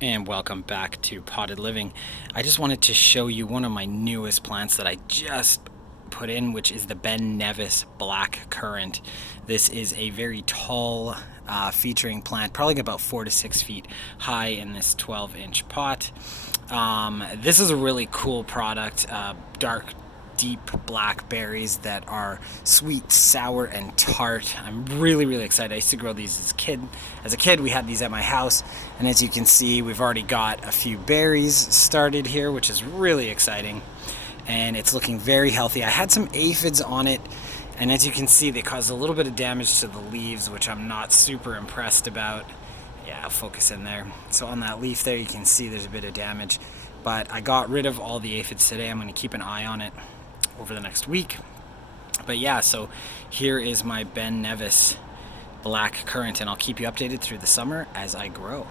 And welcome back to Potted Living. I just wanted to show you one of my newest plants that I just put in, which is the Nevis Blackcurrant. This is a very tall featuring plant, probably about 4 to 6 feet high in this 12-inch pot. This is a really cool product, dark deep black berries that are sweet, sour, and tart. I'm really excited. I used to grow these as a kid. As a kid, we had these at my house, and as you can see, we've already got a few berries started here, which is really exciting, and it's looking very healthy. I had some aphids on it, and as you can see, they caused a little bit of damage to the leaves, which I'm not super impressed about. Yeah, I'll focus in there. So on that leaf there, you can see there's a bit of damage, but I got rid of all the aphids today. I'm going to keep an eye on it over the next week. But yeah, so here is my Nevis Blackcurrant, and I'll keep you updated through the summer as I grow.